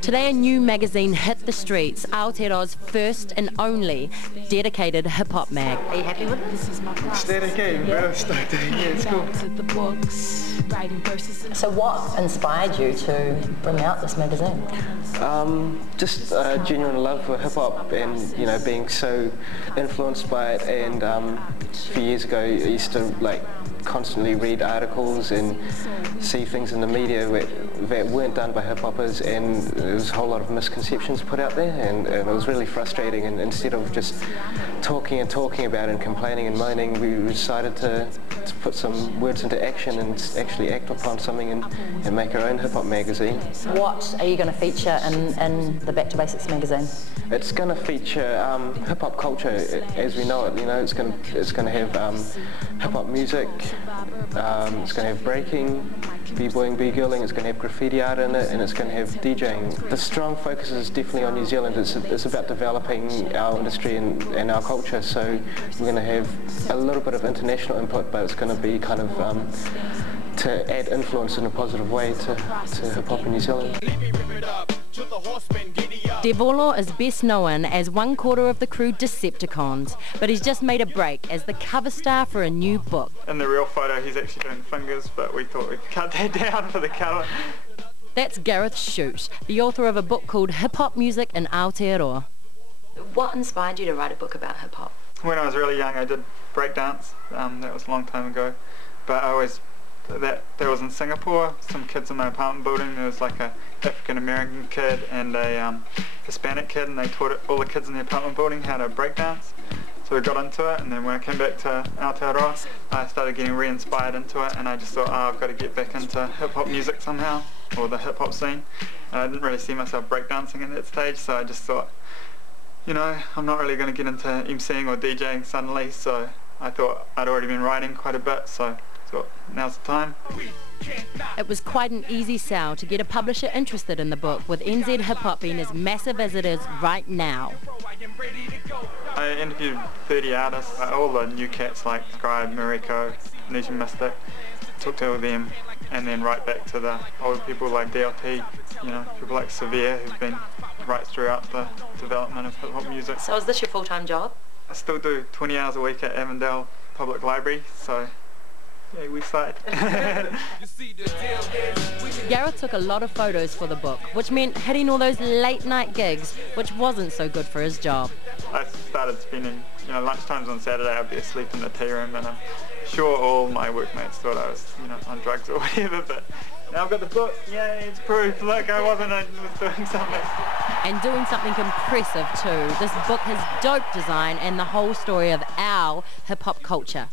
Today a new magazine hit the streets, Aotearoa's first and only dedicated hip-hop mag. Are you happy with it? It's dedicated, bro. Stoked. Yeah, it's cool. So what inspired you to bring out this magazine? Just genuine love for hip-hop and, you know, being so influenced by it. And a few years ago I used to constantly read articles and see things in the media that weren't done by hip-hoppers, and there was a whole lot of misconceptions put out there, and it was really frustrating. And instead of just talking about it and complaining and moaning, we decided to put some words into action and actually act upon something and make our own hip-hop magazine. What are you going to feature in the Back2Basics magazine? It's going to feature hip-hop culture as we know it. You know, it's going to have hip-hop music. It's going to have breaking, b-boying, b-girling. It's going to have graffiti art in it, and it's going to have DJing. The strong focus is definitely on New Zealand. It's about developing our industry and our culture. So we're going to have a little bit of international input, but it's going to be kind of to add influence in a positive way to hip-hop in New Zealand. Devolo is best known as one quarter of the crew Decepticons, but he's just made a break as the cover star for a new book. In the real photo he's actually doing fingers, but we thought we'd cut that down for the cover. That's Gareth Shute, the author of a book called Hip-Hop Music in Aotearoa. What inspired you to write a book about hip-hop? When I was really young I did breakdance, that was a long time ago, but I always that was in Singapore. Some kids in my apartment building, there was like a African American kid and a Hispanic kid, and they taught all the kids in the apartment building how to breakdance. So we got into it, and then when I came back to Aotearoa I started getting re-inspired into it, and I just thought, oh, I've got to get back into hip-hop music somehow, or the hip-hop scene. And I didn't really see myself breakdancing at that stage, so I just thought, you know, I'm not really going to get into emceeing or DJing suddenly, so I thought I'd already been writing quite a bit, so now's the time. It was quite an easy sell to get a publisher interested in the book, with NZ hip-hop being as massive as it is right now. I interviewed 30 artists, all the new cats like Scribe, Mariko, Nation Mystic, talked to all of them, and then right back to the older people like DLT, you know, people like Severe who've been right throughout the development of hip-hop music. So is this your full-time job? I still do 20 hours a week at Avondale Public Library, so yeah, we fight. Gareth took a lot of photos for the book, which meant hitting all those late night gigs, which wasn't so good for his job. I started spending, you know, lunchtimes on Saturday. I'd be asleep in the tea room, and I'm sure all my workmates thought I was, you know, on drugs or whatever, but now I've got the book. Yay, it's proof. Look, I was doing something. And doing something impressive too. This book has dope design and the whole story of our hip-hop culture.